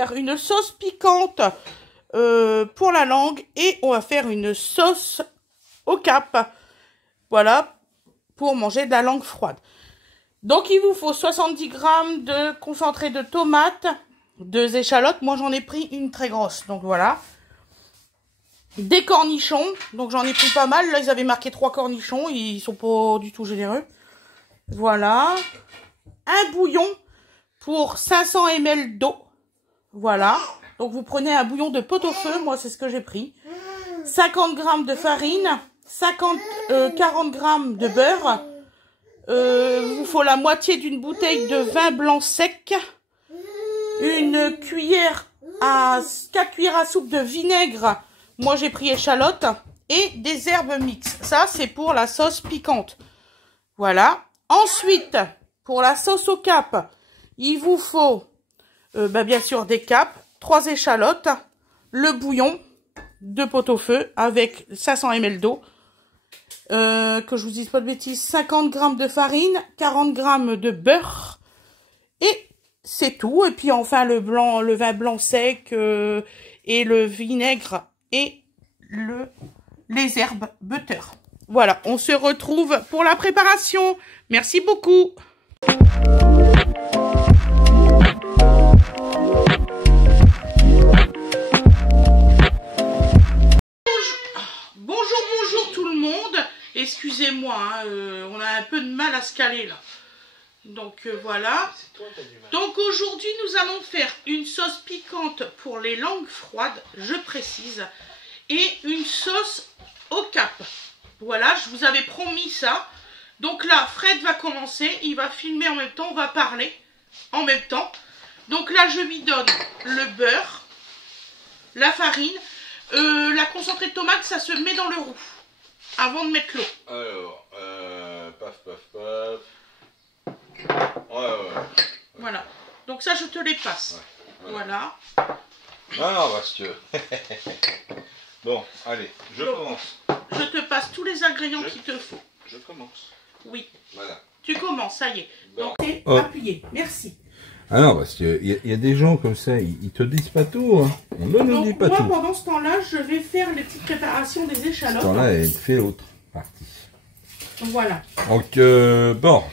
faire une sauce piquante pour la langue et on va faire une sauce au cap. Voilà, pour manger de la langue froide. Donc, il vous faut 70 g de concentré de tomates, 2 échalotes. Moi, j'en ai pris une très grosse. Donc, voilà. Des cornichons. Donc, j'en ai pris pas mal. Là, ils avaient marqué 3 cornichons. Ils sont pas du tout généreux. Voilà. Un bouillon pour 500 ml d'eau. Voilà. Donc, vous prenez un bouillon de pot-au-feu. Moi, c'est ce que j'ai pris. 50 g de farine. 40 g de beurre. Il vous faut la moitié d'une bouteille de vin blanc sec. Une cuillère à 4 cuillères à soupe de vinaigre. Moi, j'ai pris échalote. Et des herbes mixtes. Ça, c'est pour la sauce piquante. Voilà. Ensuite, pour la sauce au cap, il vous faut, bien sûr, des capes, 3 échalotes, le bouillon de pot-au-feu avec 500 ml d'eau. Que je vous dise pas de bêtises, 50 g de farine, 40 g de beurre. Et c'est tout. Et puis enfin, le vin blanc sec et le vinaigre et les herbes butter. Voilà, on se retrouve pour la préparation. Merci beaucoup. Bonjour tout le monde. Excusez-moi, hein, on a un peu de mal à se caler là. Donc voilà. Donc aujourd'hui, nous allons faire une sauce piquante pour les langues froides, je précise, et une sauce au cap. Voilà, je vous avais promis ça. Donc là, Fred va commencer, il va filmer en même temps, on va parler en même temps. Donc là, je lui donne le beurre, la farine, la concentrée de tomate, ça se met dans le roux avant de mettre l'eau. Alors, paf. Ouais. Voilà. Donc ça, je te les passe. Ouais, voilà. Non, parce que... Bon, allez, je commence. Je te passe tous les ingrédients qu'il te faut. Je commence. Oui. Voilà. Tu commences, ça y est. Bon. Donc, appuyé. Merci. Ah non, parce qu'il y a des gens comme ça, ils te disent pas tout. Hein. On ne nous dit pas moi, tout. pendant ce temps-là, je vais faire les petites préparations des échalotes. Ce temps-là, elle fait l'autre partie. Donc voilà. Donc, bon,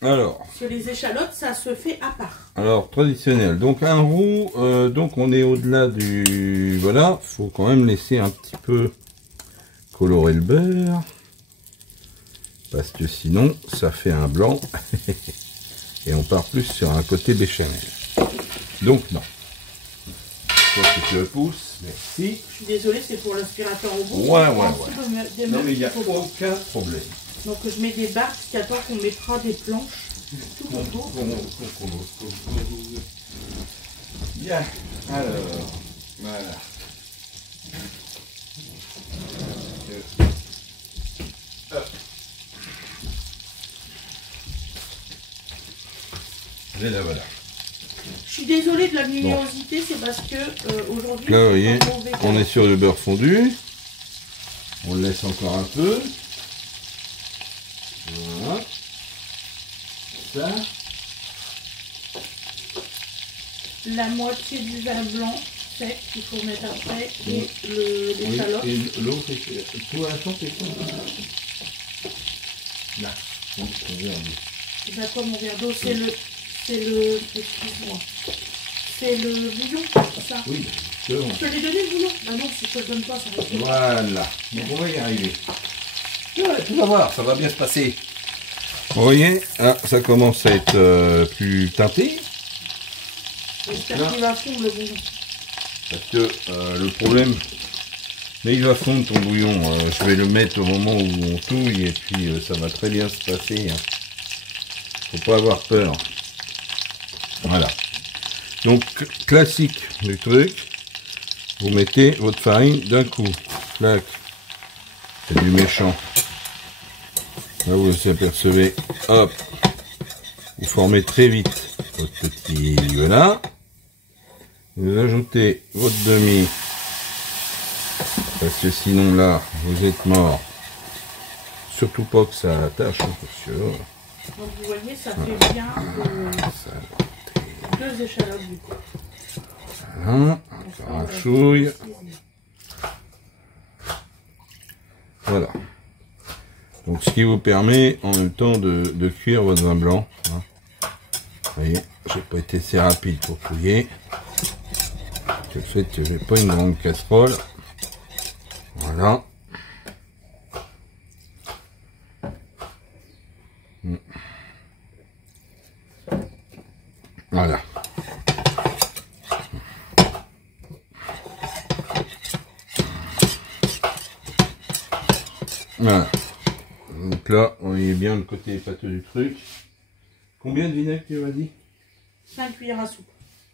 alors. Parce que les échalotes, ça se fait à part. Alors, traditionnel. Donc, un roux, donc on est au-delà du... Voilà, faut quand même laisser un petit peu colorer le beurre. Parce que sinon, ça fait un blanc. Et on part plus sur un côté béchamel. Donc, non. Toi, tu le pousses. Merci. Je suis désolée, c'est pour l'aspirateur au bout. Ouais. Non, mais il n'y a aucun problème. Donc, je mets des barres jusqu'à temps qu'on mettra des planches. Tout autour. Bien. Alors, voilà. Et là, voilà. Je suis désolée de la luminosité, c'est parce que aujourd'hui, là, vous voyez, on est sur le beurre fondu. On le laisse encore un peu. Voilà. Ça. La moitié du vin blanc sec qu'il faut mettre après et l'échalote. Oui, et l'autre, pour l'instant, c'est quoi? Là. Donc, D'accord, mon verre d'eau, c'est le bouillon, ça. Oui, c'est bon. Je te l'ai donné le bouillon? Bah non, si je te le donne pas, ça va. Voilà. Donc on va y arriver. Ouais, tu vas voir, ça va bien se passer. Vous voyez, ah, ça commence à être plus teinté. J'espère qu'il va fondre le bouillon. Parce que le problème, mais il va fondre ton bouillon. Je vais le mettre au moment où on touille et puis ça va très bien se passer. Hein. Faut pas avoir peur. Voilà. Donc, classique du truc, vous mettez votre farine d'un coup. Clac. C'est du méchant. Là, vous vous apercevez. Hop. Vous formez très vite votre petit voilà. Vous ajoutez votre demi. Parce que sinon, là, vous êtes mort. Surtout pas que ça attache, hein, parce que... Donc, vous voyez, ça fait bien 2 échalotes du coup. Voilà, ça rachouille. Voilà. Donc ce qui vous permet en même temps de cuire votre vin blanc. Hein. Vous voyez, j'ai pas été assez rapide pour fouiller. Le fait que j'ai pas une grande casserole. Voilà. Voilà. Voilà. Donc là, on voyait bien le côté pâteux du truc. Combien de vinaigre tu m'as dit? 5 cuillères à soupe.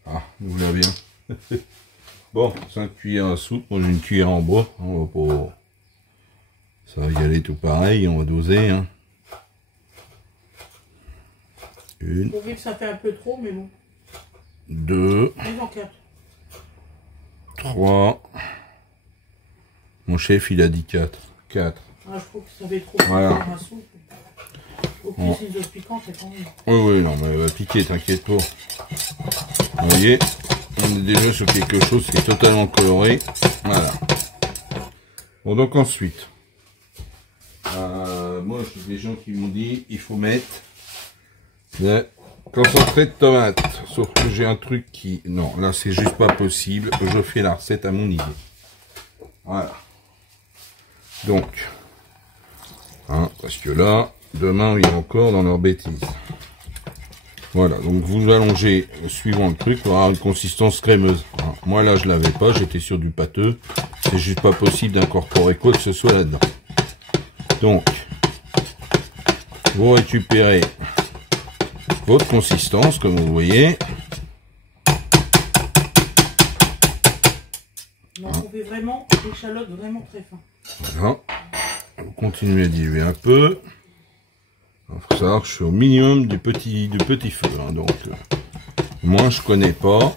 Ah, vous l'avez bien. Bon, 5 cuillères à soupe. Moi j'ai une cuillère en bois. On va pas... Ça va y aller tout pareil, on va doser. Hein. Une. Vous voyez que ça fait un peu trop, mais bon. 2. 4. 3. Mon chef il a dit 4. 4. Ah, je trouve que ça fait trop voilà. À soupe. Au plus Bon. une dose piquante, c'est quand même. Oui, oui, non, mais elle va piquer, t'inquiète pas. Vous voyez, on est déjà sur quelque chose qui est totalement coloré. Voilà. Bon, donc ensuite, moi, j'ai des gens qui m'ont dit, il faut mettre le concentré de tomate. Sauf que j'ai un truc qui... Non, là, c'est juste pas possible. Je fais la recette à mon idée. Voilà. Donc, hein, parce que là, demain, il y a encore dans leur bêtise. Voilà, donc vous allongez, suivant le truc, pour avoir une consistance crémeuse. Hein, moi, là, je l'avais pas, j'étais sur du pâteux. C'est juste pas possible d'incorporer quoi que ce soit là-dedans. Donc, vous récupérez votre consistance, comme vous voyez. Donc, on fait vraiment l'échalote vraiment très fin. Voilà. Vous continuez à diluer un peu. Il faut savoir que je suis au minimum du petit feu. Hein, donc, moi, je connais pas.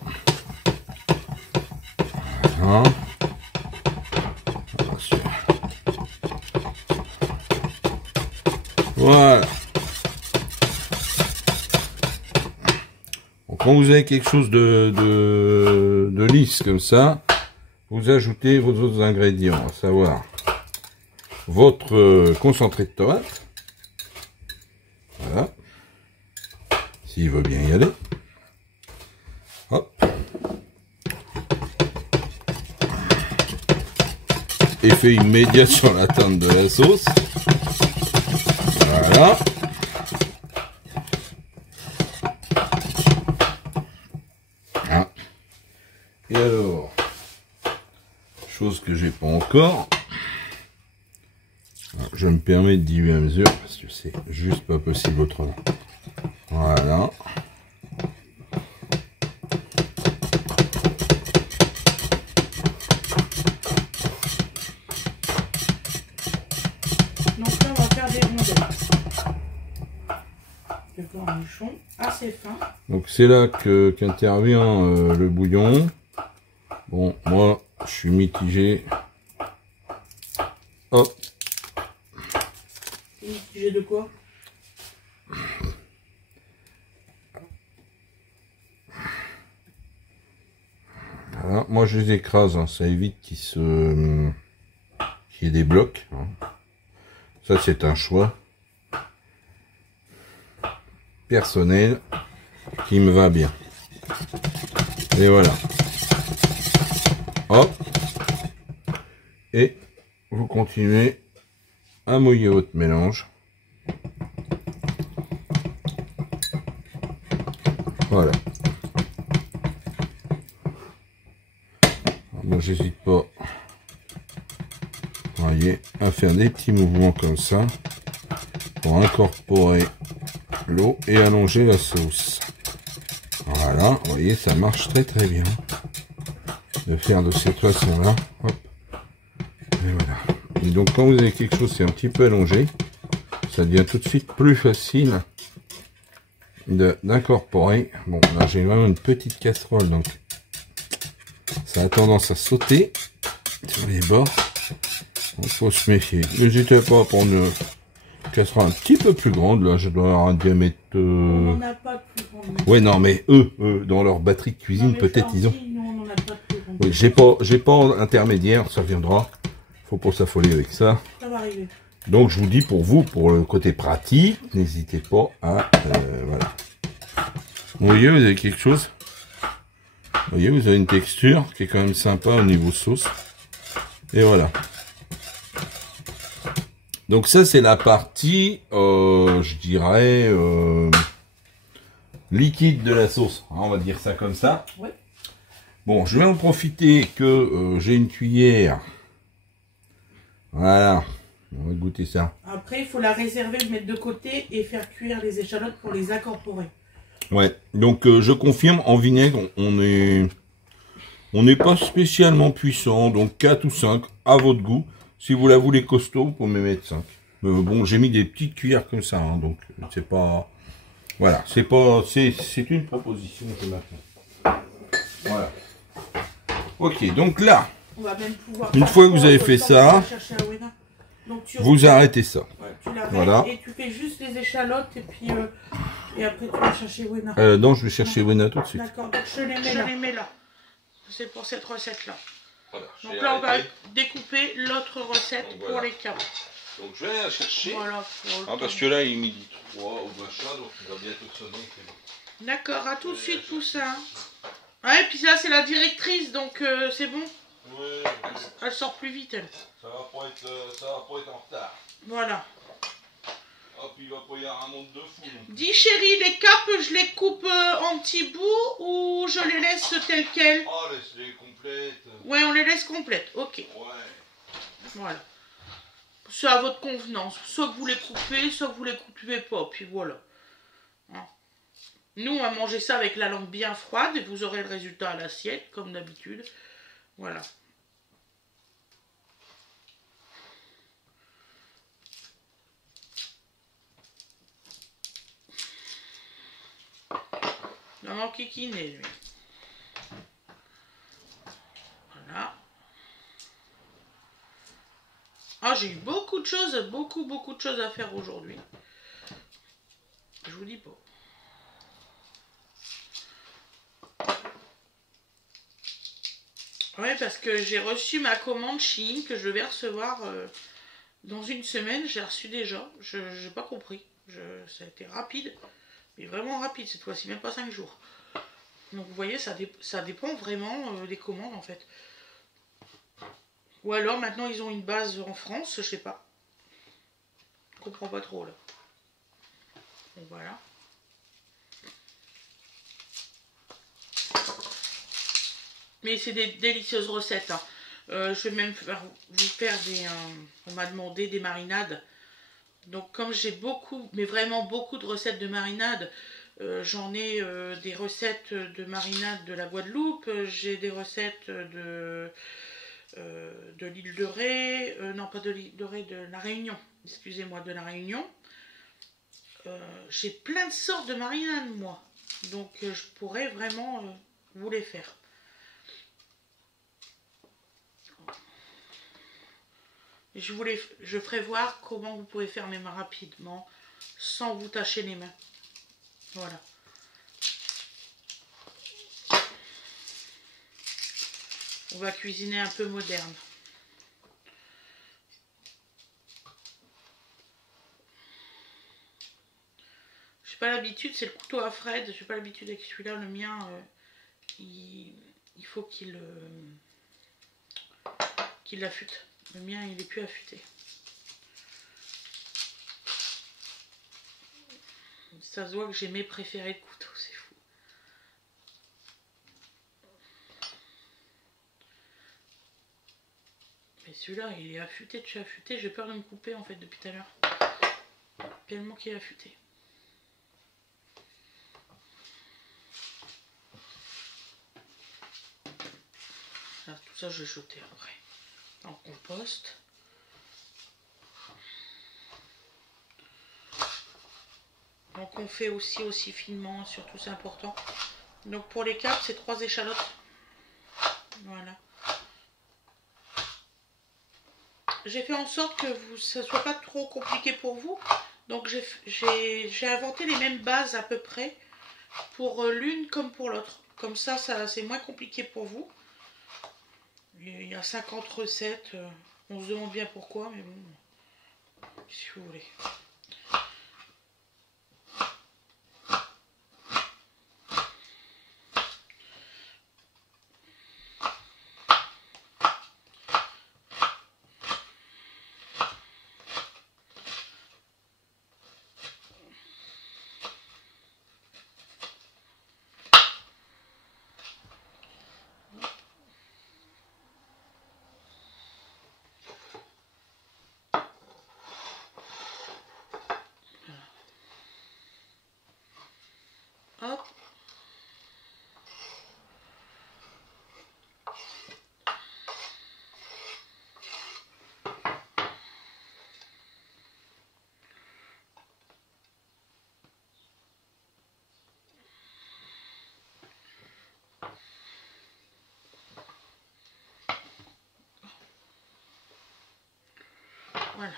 Voilà. Voilà. Donc, quand vous avez quelque chose de lisse comme ça, vous ajoutez vos autres ingrédients, à savoir votre concentré de tomate. Voilà. S'il veut bien y aller. Hop. Effet immédiat sur la teinte de la sauce. Voilà. Ah. Et alors, chose que j'ai pas encore. Je me permets de diluer à mesure parce que c'est juste pas possible autrement. Voilà. Donc là, on va faire des rondelles. Je vais faire un bouchon assez fin. Donc c'est là qu'intervient le bouillon. Bon, moi, je suis mitigé. Hop. Mitigé de quoi? Voilà. Moi, je les écrase. Hein. Ça évite qu'il y ait des blocs. Hein. Ça, c'est un choix personnel qui me va bien. Et voilà. Hop. Et vous continuez à mouiller votre mélange. Voilà. Moi, j'hésite pas, vous voyez, à faire des petits mouvements comme ça pour incorporer l'eau et allonger la sauce. Voilà, vous voyez, ça marche très très bien de faire de cette façon là. Hop. Et voilà. Et donc quand vous avez quelque chose qui est un petit peu allongé, ça devient tout de suite plus facile d'incorporer. Bon, là j'ai vraiment une petite casserole, donc ça a tendance à sauter sur les bords. Il faut se méfier. N'hésitez pas à prendre une casserole un petit peu plus grande. Là, je dois avoir un diamètre. On n'en a pas de plus grande. Ouais, non, mais eux, dans leur batterie de cuisine, peut-être ils ont. Nous, on en a Oui, j'ai pas intermédiaire, ça viendra. Faut pas s'affoler avec ça. Ça va arriver. Donc je vous dis pour vous, pour le côté pratique, n'hésitez pas à voilà. Vous voyez, vous avez quelque chose. Vous voyez, vous avez une texture qui est quand même sympa au niveau sauce. Et voilà. Donc ça c'est la partie, je dirais, liquide de la sauce. On va dire ça comme ça. Ouais. Bon, je vais en profiter que j'ai une cuillère. Voilà. On va goûter ça. Après, il faut la réserver, le mettre de côté et faire cuire les échalotes pour les incorporer. Ouais. Donc je confirme, en vinaigre, on n'est pas spécialement puissant. Donc 4 ou 5 à votre goût. Si vous la voulez costaud, vous pouvez mettre 5. Bon, j'ai mis des petites cuillères comme ça, hein, donc c'est pas... Voilà, c'est une proposition que maintenant. Voilà. Ok, donc là, On va même pouvoir une fois que vous avez fait ça, donc vous arrêtez ça. Ouais, tu l'arrêtes Voilà. et tu fais juste les échalotes et puis et après tu vas chercher Wena. Non, je vais chercher Wena tout de suite. D'accord, donc je les mets là. C'est pour cette recette là. Voilà, Donc là on va découper l'autre recette donc, pour voilà. les capes. Donc je vais aller la chercher. Voilà. Parce que là il est midi 3 au machin, donc il va bientôt sonner. D'accord, à tout de suite tout ça. Ouais, puis là c'est la directrice donc c'est bon. Ouais. Elle sort plus vite elle. Ça va pas être en retard. Voilà. Hop, il va pas y avoir un monde de fou. Dis chérie, les capes je les coupe en petits bouts ou je les laisse telles quelles? Oh, laisse-les complètes. Ouais, on les laisse complètes, ok. Ouais. Voilà. C'est à votre convenance. Soit que vous les coupez, soit que vous les coupez pas. Puis voilà. Hein. Nous, on va manger ça avec la langue bien froide et vous aurez le résultat à l'assiette, comme d'habitude. Voilà. Maman kikiné, lui. Voilà. Ah, j'ai eu beaucoup de choses, beaucoup de choses à faire aujourd'hui. Je vous dis pas. Ouais, parce que j'ai reçu ma commande Shein que je vais recevoir dans une semaine. J'ai reçu déjà. Je n'ai pas compris. Ça a été rapide. Mais vraiment rapide cette fois-ci, même pas 5 jours. Donc vous voyez, ça dépend vraiment des commandes en fait. Ou alors maintenant ils ont une base en France, je sais pas. Je comprends pas trop là. Donc voilà. Mais c'est des délicieuses recettes. Hein. Je vais même vous faire des... on m'a demandé des marinades. Donc comme j'ai beaucoup, mais vraiment beaucoup de recettes de marinade, j'en ai des recettes de marinade de la Guadeloupe, j'ai des recettes de l'île de Ré, non pas de l'île de Ré, de la Réunion, excusez-moi, de la Réunion. J'ai plein de sortes de marinades moi, donc je pourrais vraiment vous les faire. Je ferai voir comment vous pouvez faire mes mains rapidement sans vous tacher les mains. Voilà. On va cuisiner un peu moderne. Je n'ai pas l'habitude, c'est le couteau à Fred. Je n'ai pas l'habitude avec celui-là. Le mien, il faut qu'il l'affûte. Le mien, il est plus affûté. Ça se voit que j'ai mes préférés de couteau, c'est fou. Mais celui-là, il est affûté de chez affûté. J'ai peur de me couper en fait depuis tout à l'heure. Tellement qu'il est affûté. Là, tout ça, je vais jeter après. En compost. Donc on fait aussi finement, surtout c'est important. Donc pour les capes, c'est 3 échalotes. Voilà. J'ai fait en sorte que ça soit pas trop compliqué pour vous. Donc j'ai inventé les mêmes bases à peu près pour l'une comme pour l'autre. Comme ça c'est moins compliqué pour vous. Il y a 50 recettes. On se demande bien pourquoi, mais bon, si vous voulez. Hop. Voilà.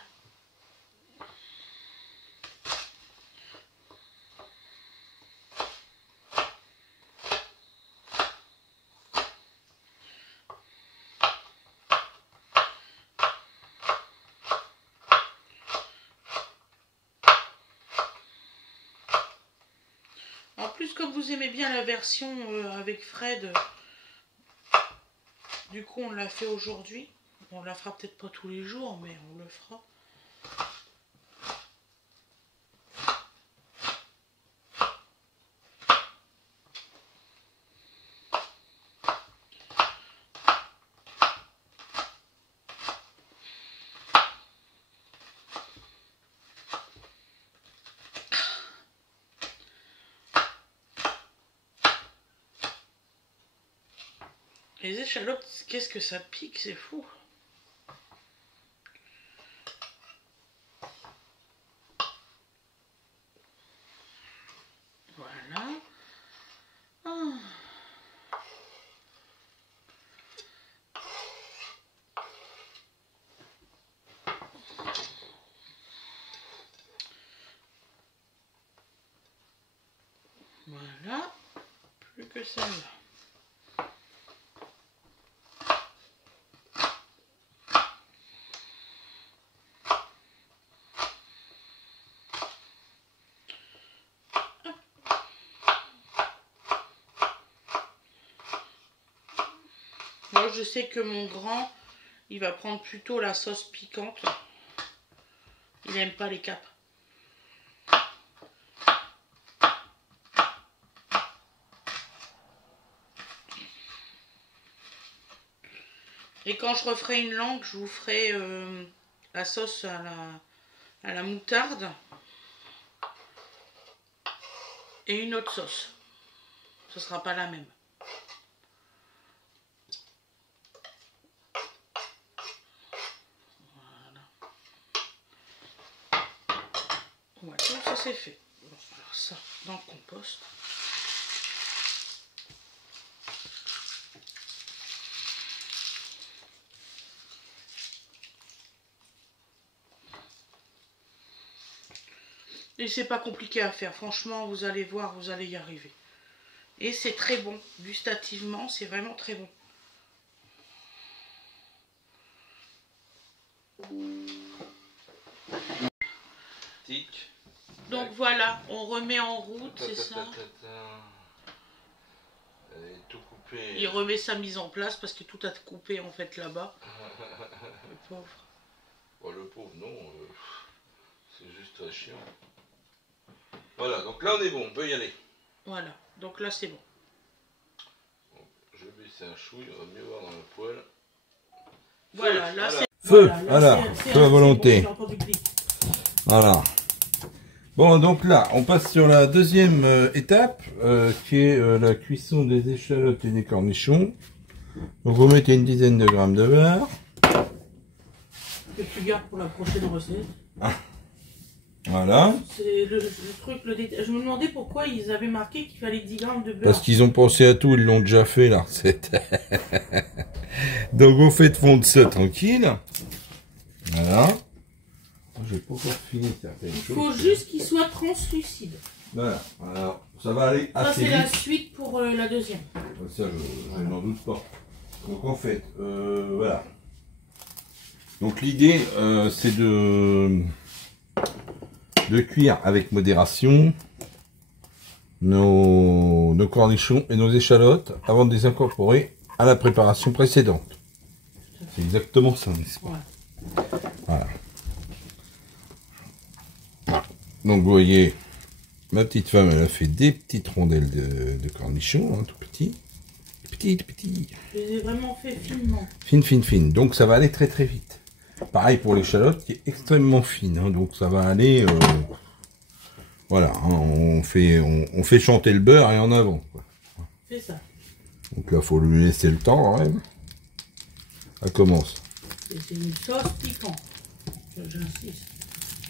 En plus, comme vous aimez bien la version avec Fred, du coup on l'a fait aujourd'hui. On la fera peut-être pas tous les jours, mais on le fera. Les échalotes, qu'est-ce que ça pique, c'est fou. Voilà. Ah. Voilà. Plus que celle-là. Moi, je sais que mon grand, il va prendre plutôt la sauce piquante. Il n'aime pas les capes. Et quand je referai une langue, je vous ferai la sauce à la moutarde. Et une autre sauce. Ce sera pas la même. Voilà, tout ça c'est fait. Bon, alors ça, dans le compost. Et c'est pas compliqué à faire. Franchement, vous allez voir, vous allez y arriver. Et c'est très bon. Gustativement, c'est vraiment très bon. Tic. Donc voilà, on remet en route, c'est ça. Tout coupé. Il remet sa mise en place parce que tout a coupé en fait là-bas. Le pauvre. Bon, le pauvre, non. C'est juste très chiant. Voilà, donc là on est bon, on peut y aller. Voilà, donc là c'est bon. Bon, je baisse un chouille, on va mieux voir dans le poêle. Voilà, là c'est... Feu, voilà, feu à volonté. Bon, voilà. Bon, donc là, on passe sur la deuxième étape, qui est la cuisson des échalotes et des cornichons. Donc vous mettez une dizaine de grammes de beurre. que tu gardes pour la prochaine recette. Ah. Voilà. C'est le truc, le détail. Je me demandais pourquoi ils avaient marqué qu'il fallait 10 grammes de beurre. Parce qu'ils ont pensé à tout, ils l'ont déjà fait là. Donc vous faites fondre ça tranquille. Voilà. J'ai pas encore fini certaines choses. Il faut juste qu'il soit translucide. Voilà. Alors, ça va aller Ça assez c'est vite. la suite pour la deuxième. Ça, je n'en doute pas. Donc en fait, voilà. Donc l'idée, c'est de cuire avec modération nos cornichons et nos échalotes avant de les incorporer à la préparation précédente. C'est exactement ça, n'est-ce pas? Voilà. Donc vous voyez, ma petite femme, elle a fait des petites rondelles de cornichons, hein, tout petits. Petites. Je les ai vraiment fait finement. Fine. Donc ça va aller très très vite. Pareil pour l'échalote qui est extrêmement fine, hein, donc ça va aller... voilà, hein, on fait chanter le beurre et en avant. C'est ça. Donc là, il faut lui laisser le temps quand même. Ça commence. C'est une sauce piquante. J'insiste.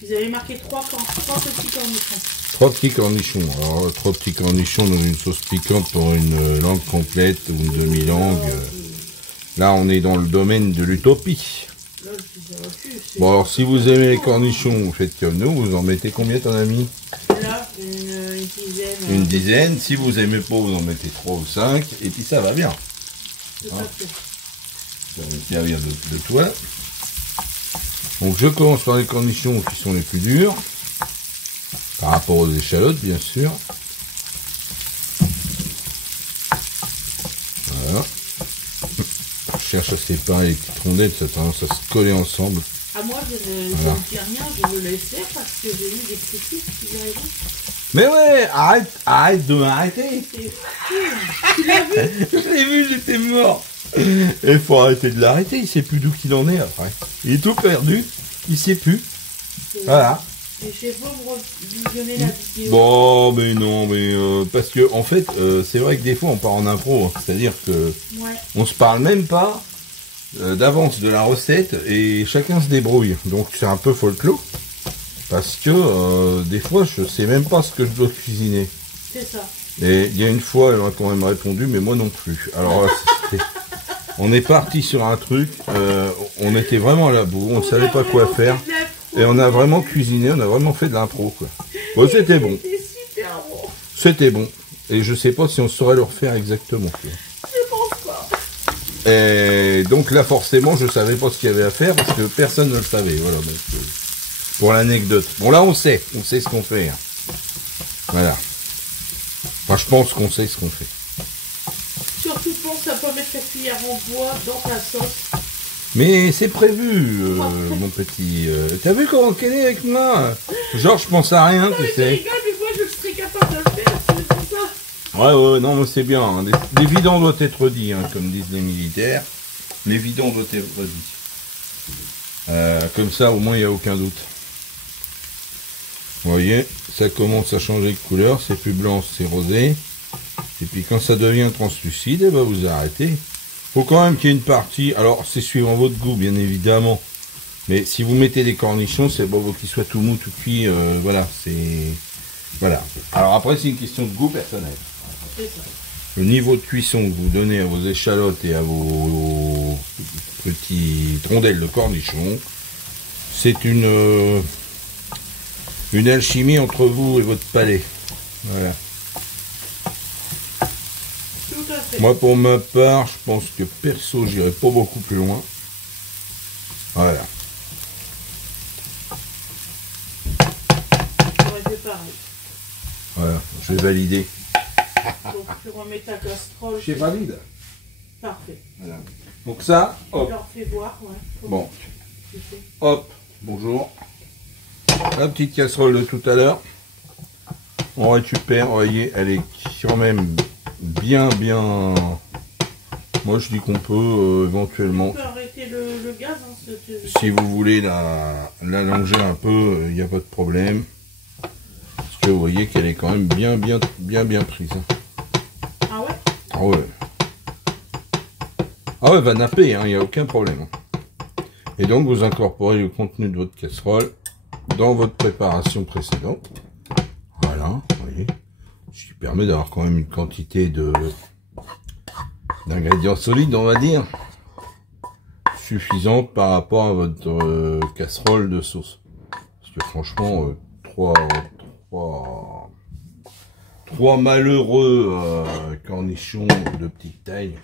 Vous avez marqué 3 petits cornichons. 3 petits cornichons. Alors, 3 petits cornichons dans une sauce piquante pour une langue complète ou une demi-langue. Là, on est dans le domaine de l'utopie. Bon, alors, si vous aimez les cornichons, vous faites comme nous. Vous en mettez combien, ton ami? Là, une dizaine. Une dizaine. Si vous aimez pas, vous en mettez 3 ou 5. Et puis, ça va bien. Tout à fait. Ça va servir de toile. Donc je commence par les cornichons qui sont les plus durs, par rapport aux échalotes bien sûr. Voilà. Je cherche à séparer les petites rondelles, ça a tendance à se coller ensemble. Ah moi je ne dis rien, je le laisse faire parce que j'ai eu des critiques qui disaient mais ouais, arrête de m'arrêter. c'est fou. Tu l'as vu? Je l'ai vu, j'étais mort. Il faut arrêter de l'arrêter, il sait plus d'où qu'il en est après. Il est tout perdu, il sait plus. Voilà. Et j'ai beau visionner la vidéo. Bon, mais non, mais parce que en fait, c'est vrai que des fois on part en impro, hein, c'est-à-dire que on se parle même pas d'avance de la recette et chacun se débrouille. Donc c'est un peu folklore parce que des fois je sais même pas ce que je dois cuisiner. C'est ça. Et il y a une fois, elle m'a quand même répondu, mais moi non plus. Alors on est parti sur un truc, on était vraiment à la bourre, on ne savait pas quoi faire. Et on a vraiment cuisiné, on a vraiment fait de l'impro, quoi. Bon, c'était bon. C'était bon. Et je sais pas si on saurait le refaire exactement. Quoi. Je pense pas. Et donc là, forcément, je savais pas ce qu'il y avait à faire parce que personne ne le savait. Voilà. Donc, pour l'anecdote. Bon, là, on sait ce qu'on fait. Hein. Voilà. Enfin, je pense qu'on sait ce qu'on fait. Surtout pense à pas mettre ta cuillère en bois dans ta sauce. Mais c'est prévu, mon petit. T'as vu comment qu'elle est avec moi? Genre, je pense à rien, tu sais. Rigole, mais moi, je serais capable de le faire, c'est ça. Ouais, non, mais c'est bien. Hein. L'évident doit être dit, hein, comme disent les militaires. L'évident doit être dit. Comme ça, au moins, il n'y a aucun doute. Vous voyez, ça commence à changer de couleur. C'est plus blanc, c'est rosé. Et puis, quand ça devient translucide, eh ben, vous arrêtez. Faut quand même qu'il y ait une partie, alors c'est suivant votre goût bien évidemment, mais si vous mettez des cornichons, c'est bon qu'ils soient tout mou, tout cuit, voilà, c'est... Voilà. Alors après c'est une question de goût personnel. Le niveau de cuisson que vous donnez à vos échalotes et à vos petites rondelles de cornichons, c'est une alchimie entre vous et votre palais. Voilà. Moi, pour ma part, je pense que perso, j'irai pas beaucoup plus loin. Voilà. Voilà, je vais valider. Donc, tu remets ta casserole. Je valide. Parfait. Voilà. Donc ça, hop. Je leur fais voir, ouais. Bon. Hop, bonjour. La petite casserole de tout à l'heure. On récupère, vous voyez, elle est quand même bien. Moi je dis qu'on peut éventuellement. On peut arrêter le gaz. Hein, si vous voulez l'allonger un peu, il n'y a pas de problème. Parce que vous voyez qu'elle est quand même bien prise. Ah ouais? Ah ouais. Ah ouais, va napper, il n'y a aucun problème. Et donc vous incorporez le contenu de votre casserole dans votre préparation précédente. Voilà, vous voyez. Ce qui permet d'avoir quand même une quantité d'ingrédients solides, on va dire, suffisante par rapport à votre casserole de sauce. Parce que franchement, trois malheureux cornichons de petite taille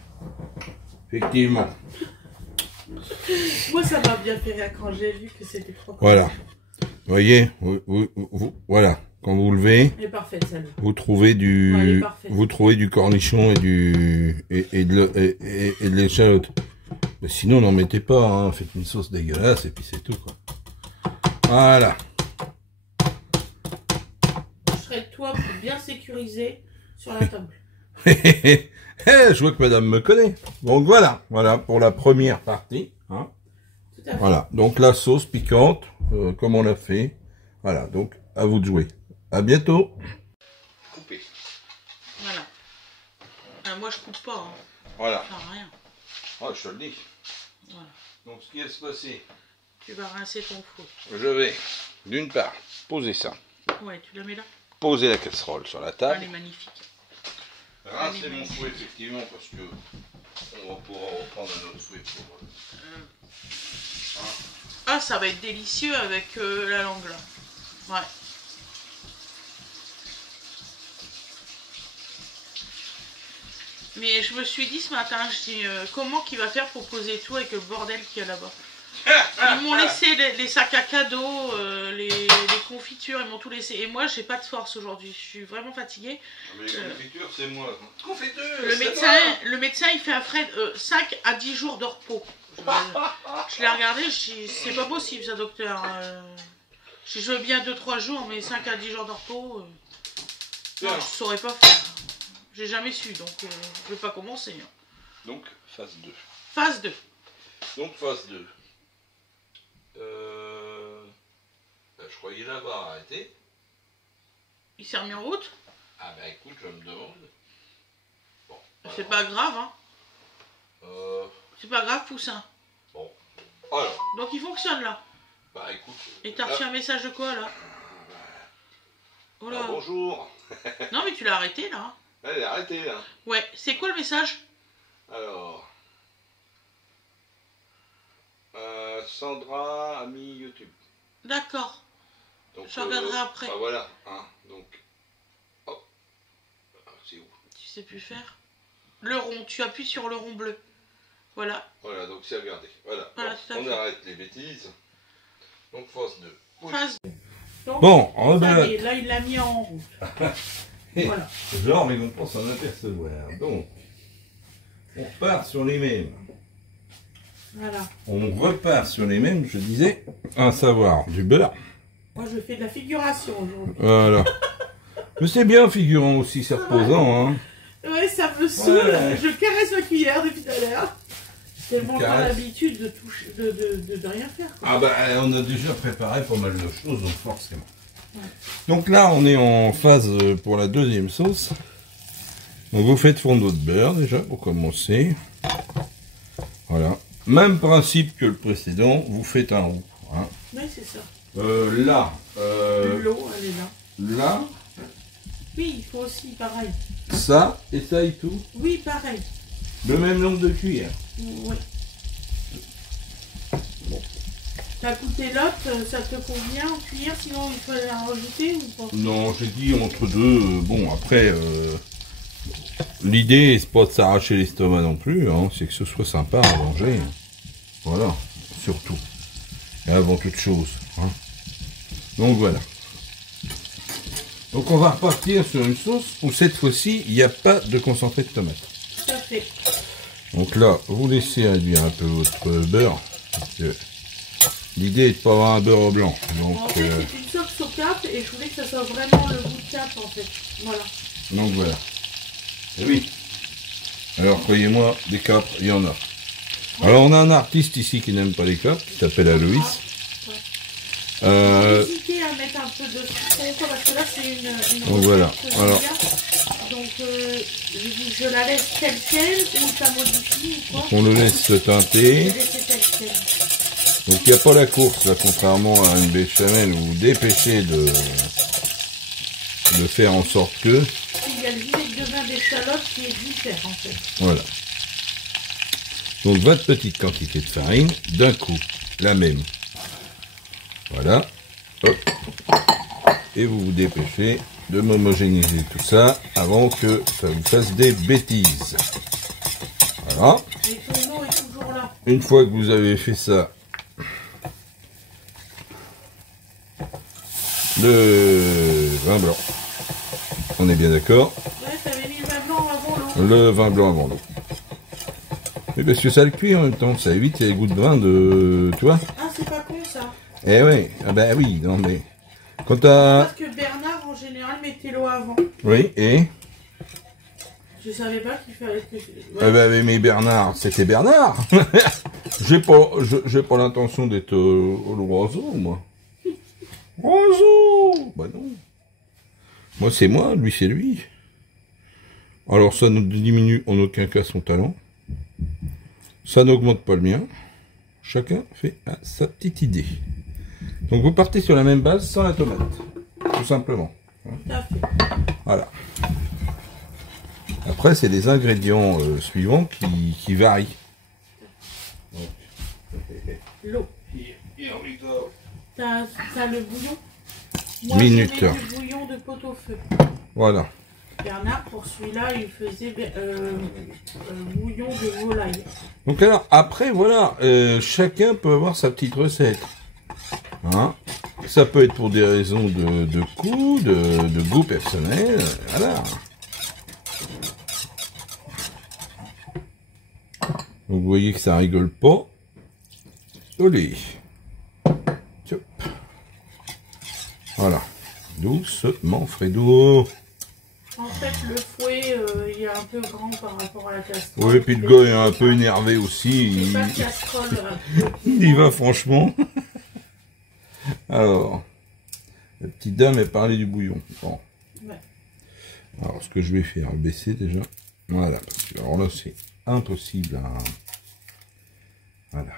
effectivement. Moi, ça m'a bien fait rire quand j'ai vu que c'était trop. Voilà. Vous voyez, voilà. Quand vous levez, Elle est parfaite, celle-là. vous trouvez du cornichon et de l'échalote. Mais sinon, n'en mettez pas, hein. Faites une sauce dégueulasse et puis c'est tout, quoi. Voilà. Je serai toi pour bien sécuriser sur la table. Je vois que madame me connaît. Donc voilà pour la première partie. Hein. Tout à fait. Voilà, donc la sauce piquante, comme on l'a fait. Voilà, donc à vous de jouer. À bientôt. Coupé. Voilà. Moi je coupe pas. Hein. Voilà. Enfin, rien. Ah, je te le dis. Voilà. Donc ce qui va se passer, tu vas rincer ton four. Je vais, d'une part, poser ça. Ouais, tu la mets là. Poser la casserole sur la table. Elle est magnifique. Rincer mon fouet, effectivement, parce que on va pouvoir reprendre un autre fouet pour... Ah, ça va être délicieux avec la langue là. Ouais. Mais je me suis dit ce matin, je dis comment qu'il va faire pour poser tout avec le bordel qu'il y a là-bas. Ils m'ont laissé les sacs à cadeaux, les confitures, ils m'ont tout laissé. Et moi, j'ai pas de force aujourd'hui, je suis vraiment fatiguée. Mais les confitures, c'est moi. Confiture, le médecin, il fait un frais 5 à 10 jours de repos. Je l'ai regardé, je dis, c'est pas possible ça, docteur. Je veux bien 2-3 jours, mais 5 à 10 jours de repos, non, je saurais pas faire. J'ai jamais su, donc je vais pas commencer. Hein. Donc, phase 2. Phase 2. Donc, phase 2. Je croyais l'avoir arrêté. Il s'est remis en route? Ah bah écoute, je me demande. Bon, c'est pas grave, hein. C'est pas grave, Poussin. Bon, alors. Donc il fonctionne là. Bah écoute. Et t'as reçu un message de quoi là? Oh là. Ah, bonjour. Non mais tu l'as arrêté là. Elle est arrêtée là. Ouais, c'est quoi le message? Alors. Sandra a mis YouTube. D'accord. Je regarderai après. Bah voilà, hein, donc. Oh. C'est où? Tu sais plus faire. Le rond, tu appuies sur le rond bleu. Voilà. Voilà, donc c'est regardé. Voilà. Voilà, bon, on arrête les bêtises. Donc phase 2. Oui. Phase 2. Donc, bon, là il l'a mis en route. Voilà. Genre, mais on pense en apercevoir. Donc, on repart sur les mêmes. Voilà. On repart sur les mêmes, je disais, à savoir du beurre. Moi, je fais de la figuration aujourd'hui. Voilà. Mais c'est bien figurant aussi, c'est reposant. Hein. Ouais, ça me saoule. Ouais. Je caresse ma cuillère depuis tout à l'heure. J'ai tellement pas l'habitude de toucher, de rien faire. Quoi. Ah bah, on a déjà préparé pas mal de choses, donc forcément. Ouais. Donc là, on est en phase pour la deuxième sauce. Donc vous faites fondre votre beurre déjà pour commencer. Voilà. Même principe que le précédent, vous faites un roux. Hein. Oui, c'est ça. Là. L'eau, elle est là. Là. Oui, il faut aussi pareil. Ça et ça et tout. Oui, pareil. Le même nombre de cuillères. Oui. Bon. T'as goûté l'autre, ça te convient en cuillère, sinon il faut la rajouter ou pas? Non, j'ai dit entre deux. Bon, après, l'idée, c'est pas de s'arracher l'estomac non plus, hein, c'est que ce soit sympa à manger. Voilà, surtout. Et avant toute chose. Hein. Donc voilà. Donc on va repartir sur une sauce où cette fois-ci, il n'y a pas de concentré de tomate. Tout à fait. Donc là, vous laissez réduire un peu votre beurre. L'idée est de pas avoir un beurre blanc. Donc, en fait, c'est une sauce au cap et je voulais que ça soit vraiment le goût de cap en fait. Voilà. Donc voilà. Et oui. Alors croyez-moi, des capres, il y en a. Ouais. Alors on a un artiste ici qui n'aime pas les capres, qui s'appelle Aloïs. J'ai hésité à mettre un peu de citron parce que là c'est une donc voilà. Alors. Donc je la laisse telle quelle ou ça modifie ou quoi? On le laisse se teinter. Donc il n'y a pas la course là, contrairement à une béchamel où vous dépêchez de faire en sorte que. Il y a le vinaigre de vin d'échalote qui est différent en fait. Voilà. Donc votre petite quantité de farine, d'un coup, la même. Voilà. Hop. Et vous vous dépêchez de m'homogénéiser tout ça avant que ça vous fasse des bêtises. Voilà. Et ton une fois que vous avez fait ça, le vin blanc. On est bien d'accord? Ouais, t'avais mis le vin blanc avant l'eau. Le vin blanc avant l'eau. Mais parce que ça le cuit en même temps, ça évite les goûts de vin de... Tu vois? Ah, c'est pas con ça. Eh ouais, ah bah oui, non mais... Quand t'as... Parce que Bernard, en général, mettait l'eau avant. Oui, et... Je savais pas qu'il fallait que... Eh ben, mais Bernard, c'était Bernard. J'ai pas l'intention d'être l'oiseau, moi. Oiseau. Bah non. Moi, c'est moi, lui, c'est lui. Alors, ça ne diminue en aucun cas son talent. Ça n'augmente pas le mien. Chacun fait à sa petite idée. Donc, vous partez sur la même base sans la tomate. Tout simplement. Tout à fait. Voilà. Après, c'est les ingrédients suivants qui varient. L'eau. T'as le bouillon. Moi, Minute. je mets du bouillon de pot-au-feu. Voilà. Bernard, pour celui-là, il faisait bouillon de volaille. Donc alors, après, voilà, chacun peut avoir sa petite recette. Hein, ça peut être pour des raisons de goût, de goût personnel. Voilà. Donc, vous voyez que ça rigole pas. Olé. Tiop. Voilà. Doucement, Fredo. En fait, le fouet, il est un peu grand par rapport à la casserole. Oui, puis le gars est un peu énervé aussi. C'est pas de casserole. Il y va franchement. Alors, la petite dame a parlé du bouillon. Bon. Ouais. Alors, ce que je vais faire, baisser déjà. Voilà, parce que alors là, c'est impossible à... Voilà.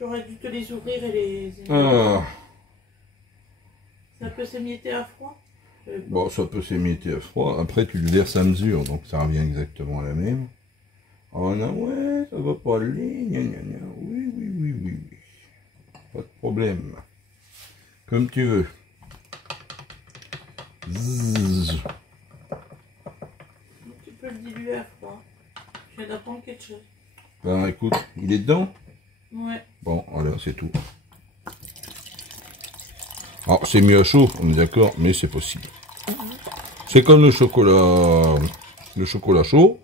J'aurais dû te les ouvrir et les... Alors, Ça peut s'émietter à froid. bon, ça peut s'émietter à froid. Après, tu le verses à mesure, donc ça revient exactement à la même. Oh non, ouais, ça va pas aller. Gna, gna, gna. Oui, oui, oui, oui, oui. Pas de problème. Comme tu veux. Zzz. Tu peux le diluer à froid. Je viens d'apprendre quelque chose. Ben écoute, il est dedans. Ouais. Bon, voilà, c'est tout. Alors, c'est mieux à chaud, on est d'accord, mais c'est possible. C'est comme le chocolat chaud.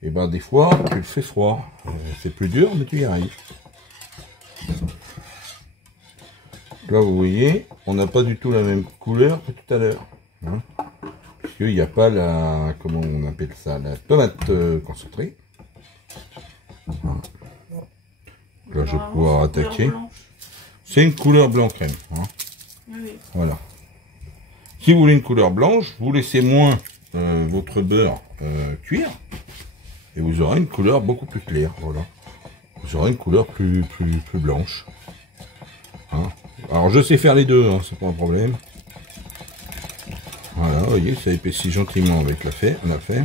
Et ben des fois, tu le fais froid. C'est plus dur, mais tu y arrives. Là, vous voyez, on n'a pas du tout la même couleur que tout à l'heure. Hein, parce qu'il n'y a pas la... Comment on appelle ça? La tomate concentrée. Voilà. Là, je vais pouvoir attaquer. C'est une couleur blanc crème. Hein. Oui. Voilà. Si vous voulez une couleur blanche, vous laissez moins votre beurre cuire. Et vous aurez une couleur beaucoup plus claire. Voilà. Vous aurez une couleur plus blanche. Hein. Alors, je sais faire les deux, hein, c'est pas un problème. Voilà, vous voyez, ça épaissit gentiment avec la fait. On a fait.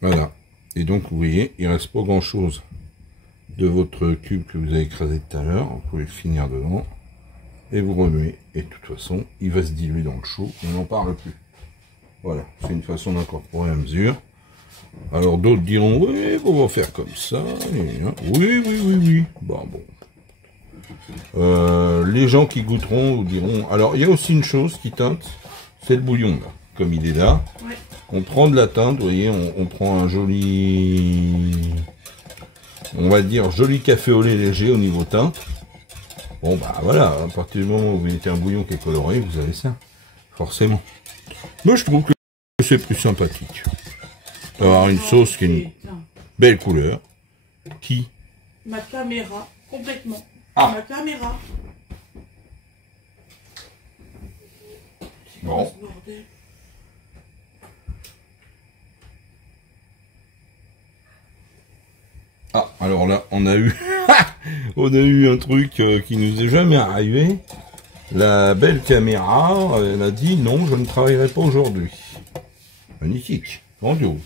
Voilà. Et donc, vous voyez, il reste pas grand chose de votre cube que vous avez écrasé tout à l'heure. Vous pouvez le finir dedans. Et vous remuez. Et de toute façon, il va se diluer dans le chaud. On n'en parle plus. Voilà. C'est une façon d'incorporer à mesure. Alors, d'autres diront, oui, on va faire comme ça. Oui, oui, oui, oui. Bon, bon. Les gens qui goûteront vous diront... Alors, il y a aussi une chose qui teinte. C'est le bouillon, là. Comme il est là. Ouais. On prend de la teinte, vous voyez, on prend un joli, on va dire, joli café au lait léger au niveau teinte. Bon, bah voilà, à partir du moment où vous mettez un bouillon qui est coloré, vous avez ça, forcément. Moi, je trouve que c'est plus sympathique d'avoir une sauce qui a une belle couleur, qui... Ma caméra, complètement. Ah. Ma caméra. Bon. Ah, alors là, on a eu, on a eu un truc qui nous est jamais arrivé. La belle caméra, elle a dit non, je ne travaillerai pas aujourd'hui. Magnifique, grandiose.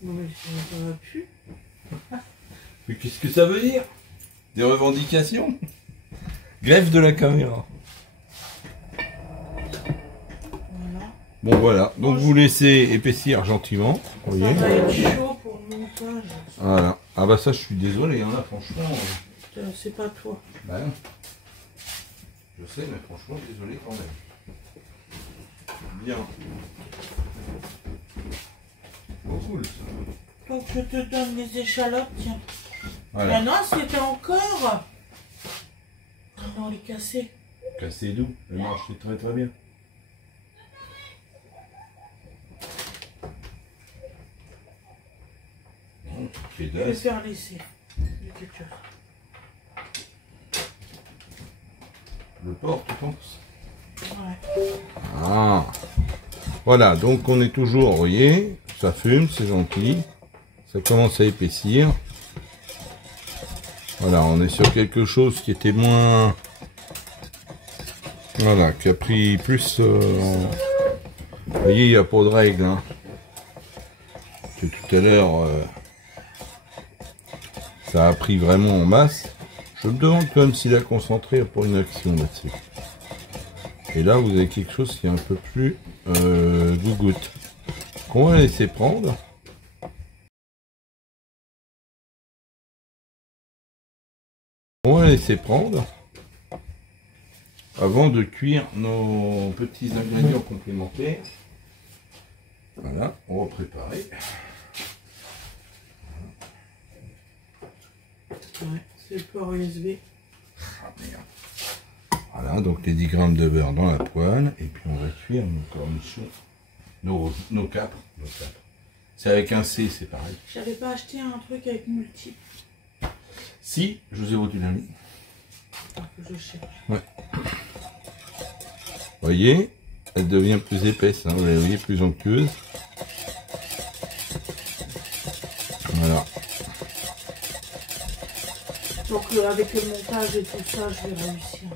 Non mais ça va plus. Mais qu'est-ce que ça veut dire? Des revendications? Grève de la caméra. Voilà. Bon voilà, donc vous laissez épaissir gentiment, vous voyez. Ça va être chaud pour le montage. Voilà. Ah bah ça je suis désolé, hein, là franchement. C'est pas toi. Bah non. Je sais, mais franchement désolé quand même. Bien. Bon, cool ça. Donc je te donne les échalotes, tiens. Voilà. Mais non, c'était encore. Non, les casser. Cassé doux, elle marche très très bien. Je vais faire laisser le ketchup. Le porc, tu penses? Ouais. Ah. Voilà, donc on est toujours, vous voyez, ça fume, c'est gentil. Ça commence à épaissir. Voilà, on est sur quelque chose qui était moins... Voilà, qui a pris plus... Vous voyez, il n'y a pas de règle. Hein. Que tout à l'heure, ça a pris vraiment en masse. Je me demande quand même s'il a concentré pour une action là-dessus. Et là, vous avez quelque chose qui est un peu plus gougoute. Qu'on va laisser prendre. On va laisser prendre avant de cuire nos petits ingrédients complémentaires. Voilà, on va préparer. Ouais, c'est le port USB. Ah, merde. Voilà, donc les 10 grammes de beurre dans la poêle. Et puis on va cuire nos cornichons, nos capres. C'est avec un C, c'est pareil. J'avais pas acheté un truc avec multiple. Si, José Rodulami. Je cherche. Ouais. Vous voyez, elle devient plus épaisse, hein, vous la voyez, plus onctueuse. Voilà. Donc avec le montage et tout ça, je vais réussir.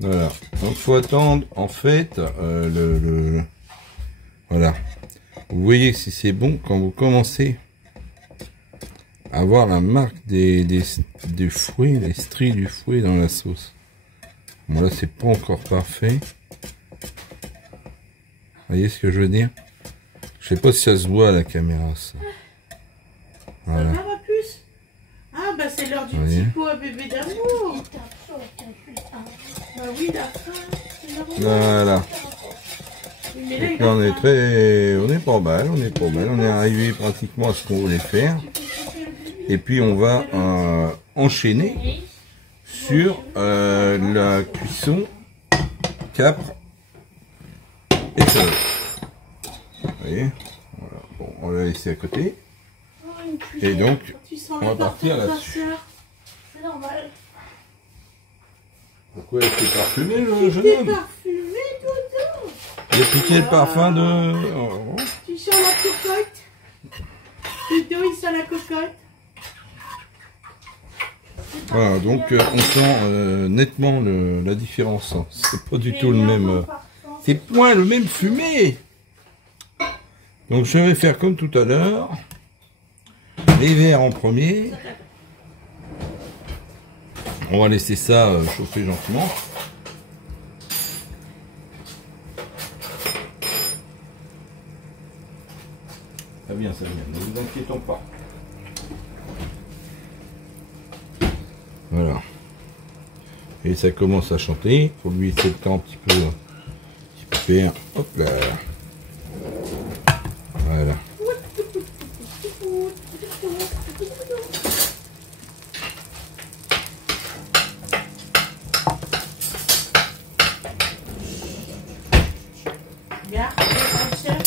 Voilà. Donc faut attendre, en fait, voilà. Vous voyez si c'est bon quand vous commencez à voir la marque des fouets, les stries du fouet dans la sauce. Bon là c'est pas encore parfait. Vous voyez ce que je veux dire? Je sais pas si ça se voit à la caméra ça. Voilà. Ça va ma puce? Ah bah c'est l'heure du Oui. petit pot à bébé d'amour. Bah oui, la fin. Voilà. Mais là, Donc là, on est pas mal, on est arrivé pratiquement à ce qu'on voulait faire. Et puis on va enchaîner sur la cuisson capre et salade. Vous voyez, voilà. Bon, on l'a laissé à côté. Et donc, on va partir là-dessus. C'est normal. Pourquoi elle était parfumée le jeune T'es homme? parfumé, Dodo. Il a piqué le parfum de... Oh. Tu sens la cocotte? Dodo, il sent la cocotte. Voilà, donc on sent nettement la différence. Hein. C'est pas du tout le même... C'est point le même fumé. Donc je vais faire comme tout à l'heure. Les verres en premier. On va laisser ça chauffer gentiment. Ça vient, ne vous inquiétons pas. Voilà. Et ça commence à chanter. Il faut lui laisser le temps un petit peu faire. Hop là. Voilà. Regarde, grande sœur.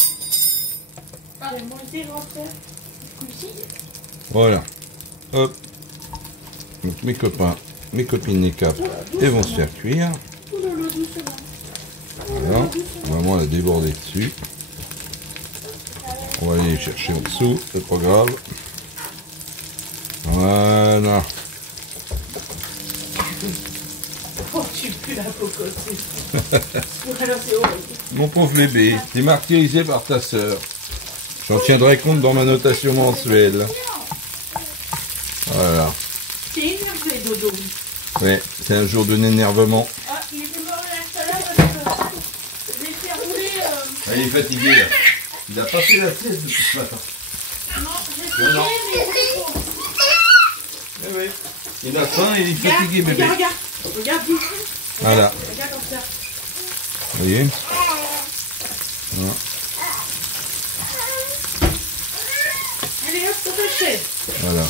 C'est moi aussi, grande sœur. Voilà. Hop. Donc mes copains, mes copines les capes, elles vont se faire cuire. Voilà. Maman elle a débordé dessus. On va aller les chercher en dessous, c'est pas grave. Voilà. Oh, tu pues la cocotte. Voilà, c'est horrible. Mon pauvre bébé, t'es martyrisé par ta sœur. J'en tiendrai compte dans ma notation mensuelle. Voilà. T'es énervé, Dodo. Ouais, c'est un jour de énervement. Ah, il était mort à la salade. Ah, il est fatigué là. Il a pas fait la sieste depuis ce matin. Non, Non. Eh oui. Il a faim et il est fatigué, bébé. Regarde. Regarde. Voilà. Regarde comme ça. Vous voyez? Voilà. Allez, hop, sur ta chaise. Voilà.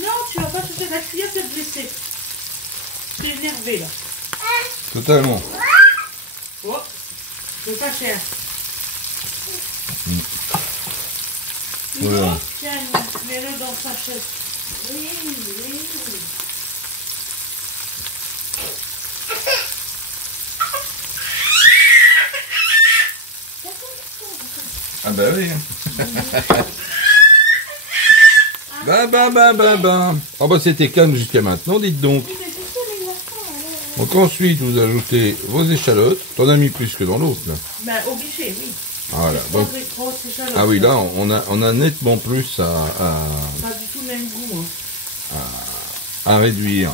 Non, tu vas pas toucher la cuillère, tu vas te blesser. Tu es énervé là. Totalement. Oh, c'est pas cher. Voilà. Non, tiens, mets-le dans sa chaise. Oui, oui. Ah bah oui. Bah. Oh bah c'était calme jusqu'à maintenant, dites donc. Donc ensuite vous ajoutez vos échalotes. T'en as mis plus que dans l'autre là. Bah au guichet, oui. Voilà. Donc, Ah ah oui, là on a nettement plus pas du tout le même goût. Hein. à réduire.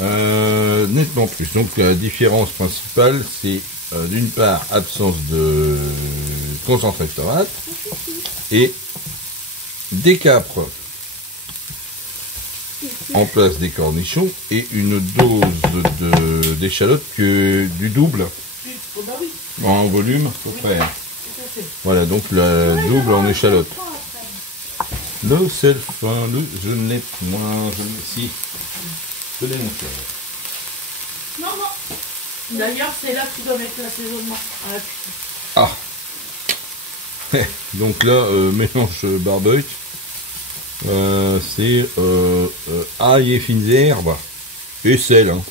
Nettement plus. Donc la différence principale c'est d'une part absence de concentré de tomate et des capres en place des cornichons et une dose d'échalotes que du double Oh, bah oui, en volume au frère. tout à fait. Voilà, donc le double en échalote. Le sel fin, je ne l'ai moins, si, je l'ai mon frère. Non. D'ailleurs, c'est là que tu dois mettre l'assaisonnement à la cuisine. Ah. Donc là, mélange barbecue. C'est ail et fines herbes et sel. Hein.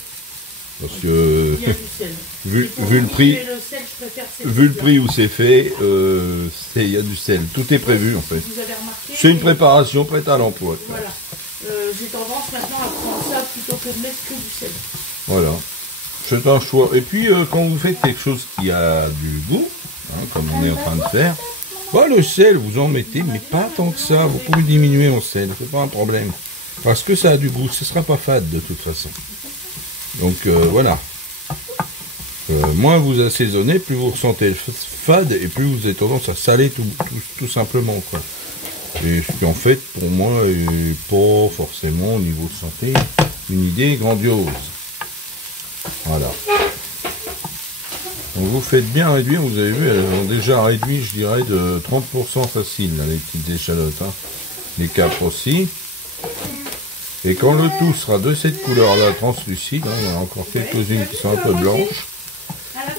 Parce que Il y a du sel. vu le Pour prix, manger le sel, je préfère ces vu le trucs-là. prix où c'est fait, il y a du sel. Tout est prévu en fait. Vous avez remarqué. C'est une préparation prête à l'emploi. Voilà. J'ai tendance maintenant à prendre ça plutôt que de mettre que du sel. Voilà. C'est un choix. Et puis quand vous faites quelque chose qui a du goût, hein, comme on est en train de faire, bah, le sel vous en mettez, mais pas tant que ça. Vous pouvez diminuer en sel, c'est pas un problème. Parce que ça a du goût, ce sera pas fade de toute façon. Donc voilà. Moins vous assaisonnez, plus vous ressentez le fade et plus vous avez tendance à saler tout simplement, quoi. Et ce qui en fait pour moi est pas forcément au niveau de santé une idée grandiose. Voilà. Donc vous faites bien réduire, vous avez vu, elles ont déjà réduit, je dirais, de 30% facile, là, les petites échalotes. Hein. Les capres aussi. Et quand le tout sera de cette couleur-là, translucide, hein, il y en a encore quelques-unes qui sont un peu blanches,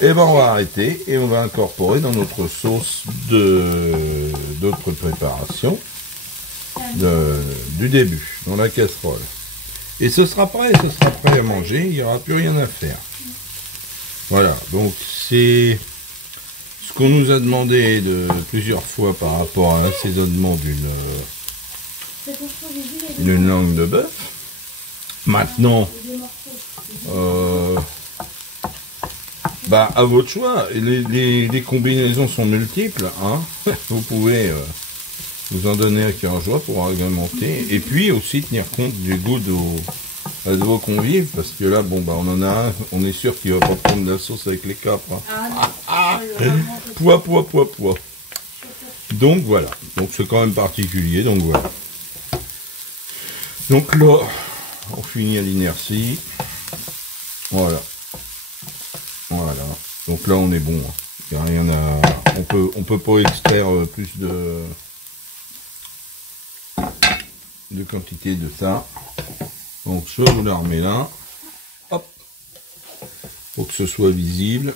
et ben on va arrêter et on va incorporer dans notre sauce d'autres préparations du début, dans la casserole. Et ce sera prêt à manger, il n'y aura plus rien à faire. Voilà, donc c'est ce qu'on nous a demandé plusieurs fois par rapport à l'assaisonnement d'une langue de bœuf. Maintenant, bah à votre choix, les combinaisons sont multiples, hein. Vous pouvez vous en donner à cœur joie pour agrémenter, et puis aussi tenir compte du goût de vos convives, parce que là, bon bah on en a un, on est sûr qu'il va pas prendre de la sauce avec les capres. Hein. Poids. Donc voilà, donc c'est quand même particulier, donc voilà. Donc là, on finit à l'inertie. Voilà. Donc là, on est bon. Il y a rien à. On peut pas extraire plus de quantité de ça. Donc je vous la remets là. Hop. Pour que ce soit visible.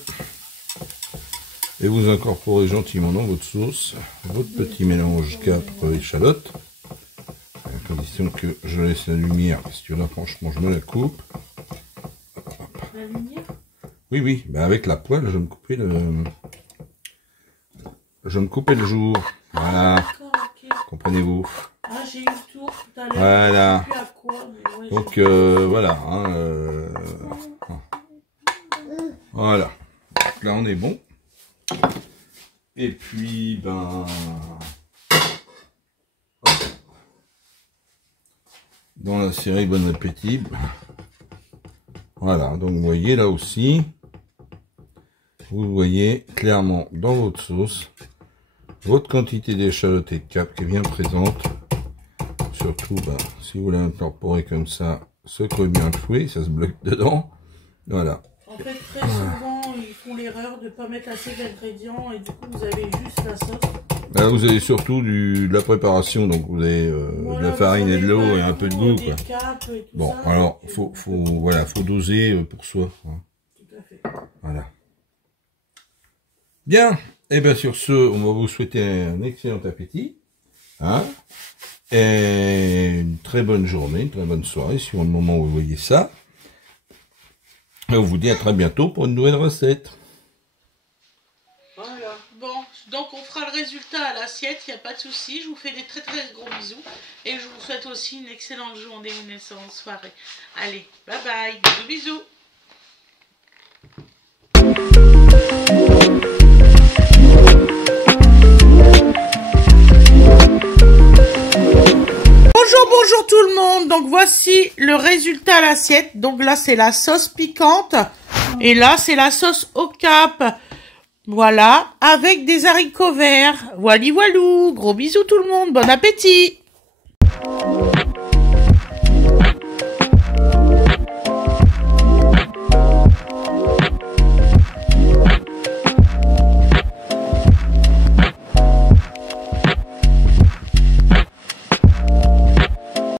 Et vous incorporez gentiment dans votre sauce votre petit mélange capre échalote. À condition que je laisse la lumière, parce que là franchement je me la coupe. La lumière. Oui, bah avec la poêle je me coupais le jour. Voilà, Ok. comprenez-vous. Ah, j'ai eu le tour tout à l'heure. Voilà. Je sais plus à quoi, mais ouais, Donc voilà. Hein, voilà. Là on est bon. Et puis ben. Dans la série Bon Appétit. Voilà. Voilà, donc vous voyez là aussi, vous voyez clairement dans votre sauce, votre quantité d'échalotes et de cap qui est bien présente. Surtout, si vous voulez incorporer comme ça, ce qui est bien fouet, ça se bloque dedans. Voilà. En fait, très souvent, ils font l'erreur de ne pas mettre assez d'ingrédients et du coup, vous avez juste la sauce. Là, vous avez surtout de la préparation, donc vous avez de la farine et de l'eau et un peu de goût, quoi. Bon, alors, faut doser pour soi. Hein. Tout à fait. Voilà. Bien. Et bien sur ce, on va vous souhaiter un excellent appétit. Hein, et une très bonne journée, une très bonne soirée, suivant le moment où vous voyez ça. Et on vous dit à très bientôt pour une nouvelle recette. Voilà. Bon, donc on fera le résultat à l'assiette, il n'y a pas de souci. Je vous fais des très très gros bisous. Et je vous souhaite aussi une excellente journée, une excellente soirée. Allez, bye bye, bisous bisous. Bonjour tout le monde, donc voici le résultat à l'assiette. Donc là c'est la sauce piquante et là c'est la sauce au cap. Voilà, avec des haricots verts. Voili voilou, gros bisous tout le monde, bon appétit.